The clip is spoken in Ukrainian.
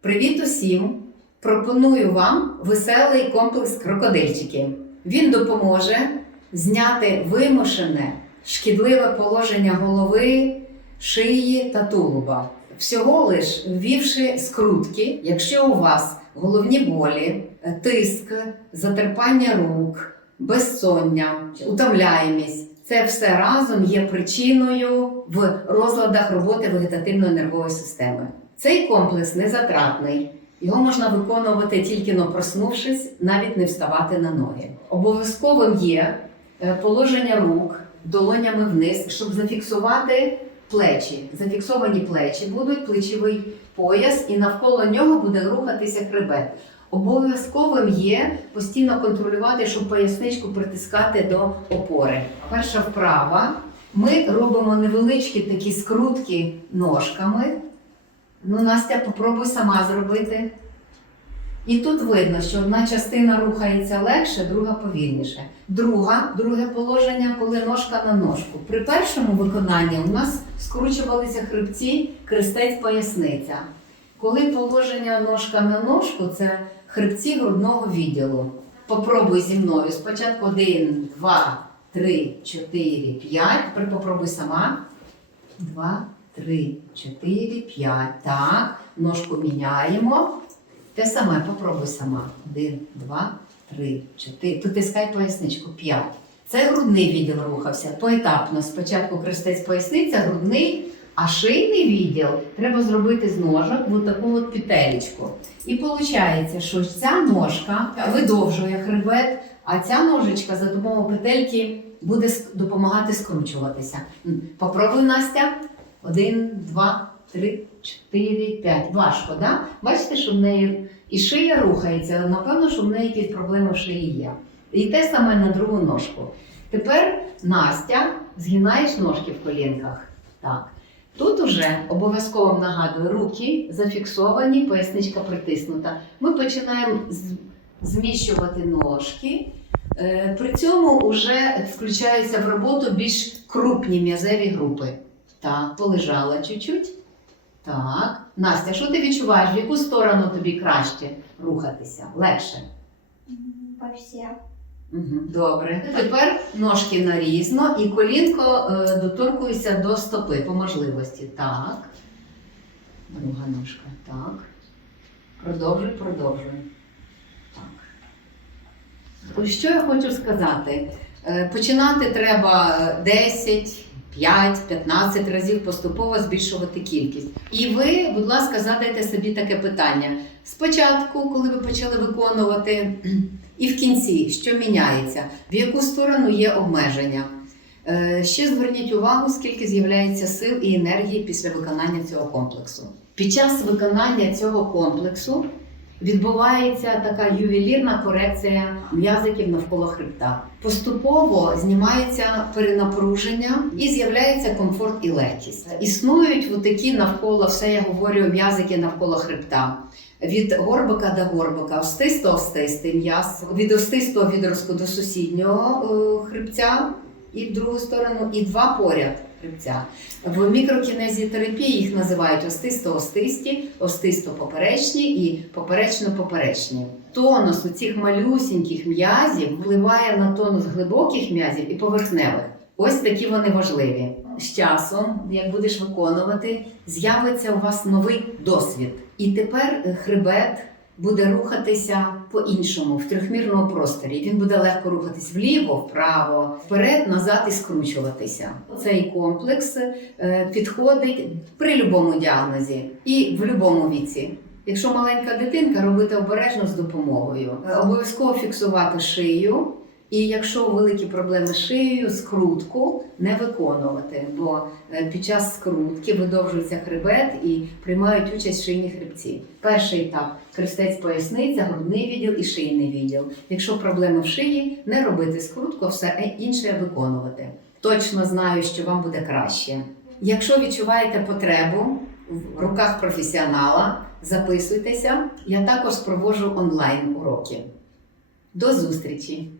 Привіт усім! Пропоную вам веселий комплекс крокодильчики. Він допоможе зняти вимушене шкідливе положення голови, шиї та тулуба. Всього лиш ввівши скрутки, якщо у вас головні болі, тиск, затерпання рук, безсоння, утомляємість. Це все разом є причиною в розладах роботи вегетативно-нервової системи. Цей комплекс незатратний. Його можна виконувати тільки но проснувшись, навіть не вставати на ноги. Обов'язковим є е, положення рук долонями вниз, щоб зафіксувати плечі. Зафіксовані плечі будуть, плечовий пояс, і навколо нього буде рухатися хребет. Обов'язковим є постійно контролювати, щоб поясничку притискати до опори. Перша вправа. Ми робимо невеличкі такі скрутки ножками. Ну, Настя, попробуй сама зробити. І тут видно, що одна частина рухається легше, друга повільніше. Друга, друге положення, коли ножка на ножку. При першому виконанні у нас скручувалися хребці, крестець, поясниця. Коли положення ножка на ножку, це хребці грудного відділу. Попробуй зі мною. Спочатку один, два, три, чотири, п'ять. Тепер попробуй сама. Два, три, чотири, п'ять. Так, ножку міняємо. Те саме, попробуй сама. Один, два, три, чотири. Потискай поясничку. П'ять. Це грудний відділ рухався поетапно. Спочатку крестець поясниця, грудний, а шийний відділ треба зробити з ножок в таку от петелечку. І виходить, що ця ножка видовжує хребет, а ця ножичка за допомогою петельки буде допомагати скручуватися. Попробуй, Настя. Один, два, три, чотири, п'ять. Важко, да? Бачите, що в неї і шия рухається, але напевно, що в неї якісь проблеми в шиї є. І те саме на другу ножку. Тепер Настя, згинаєш ножки в колінках. Так. Тут уже обов'язково нагадую, руки зафіксовані, поясничка притиснута. Ми починаємо зміщувати ножки. Е, При цьому вже включаються в роботу більш крупні м'язеві групи. Так, полежала чуть-чуть. Так. Настя, що ти відчуваєш? В яку сторону тобі краще рухатися? Легше? По. Угу, добре. Тепер ножки нарізно і колінко е, доторкується до стопи по можливості. Так. Друга ножка. Так. Продовжуй, продовжуй. Так. Ось Що я хочу сказати? Е, Починати треба 10, 5, 15 разів поступово збільшувати кількість. І ви, будь ласка, задайте собі таке питання. Спочатку, коли ви почали виконувати, і в кінці, що міняється, в яку сторону є обмеження. Е, Ще зверніть увагу, скільки з'являється сил і енергії після виконання цього комплексу. Під час виконання цього комплексу відбувається така ювелірна корекція м'язиків навколо хребта. Поступово знімається перенапруження і з'являється комфорт і легкість. Існують такі навколо все, я говорю, м'язики навколо хребта. Від горбика до горбика, остисто остистий м'яз, від остистого відростку до сусіднього е, хребця і в другу сторону, і два поряд хребця. В мікрокінезітерапії їх називають остисто-остисті, остисто-поперечні і поперечно-поперечні. Тонус у цих малюсіньких м'язів впливає на тонус глибоких м'язів і поверхневих. Ось такі вони важливі. З часом, як будеш виконувати, з'явиться у вас новий досвід. І тепер хребет буде рухатися по-іншому в трьохмірному просторі. Він буде легко рухатись вліво, вправо, вперед, назад і скручуватися. Цей комплекс е, підходить при будь-якому діагнозі і в будь-якому віці. Якщо маленька дитинка, робити обережно з допомогою. Е, Обов'язково фіксувати шию. І якщо великі проблеми з шиєю, скрутку не виконувати, бо е, під час скрутки видовжується хребет і приймають участь шийні хребці. Перший етап крестець поясниця, грудний відділ і шийний відділ. Якщо проблеми в шиї, не робити скрутку, все інше виконувати. Точно знаю, що вам буде краще. Якщо відчуваєте потребу в руках професіонала, записуйтеся. Я також проводжу онлайн уроки. До зустрічі!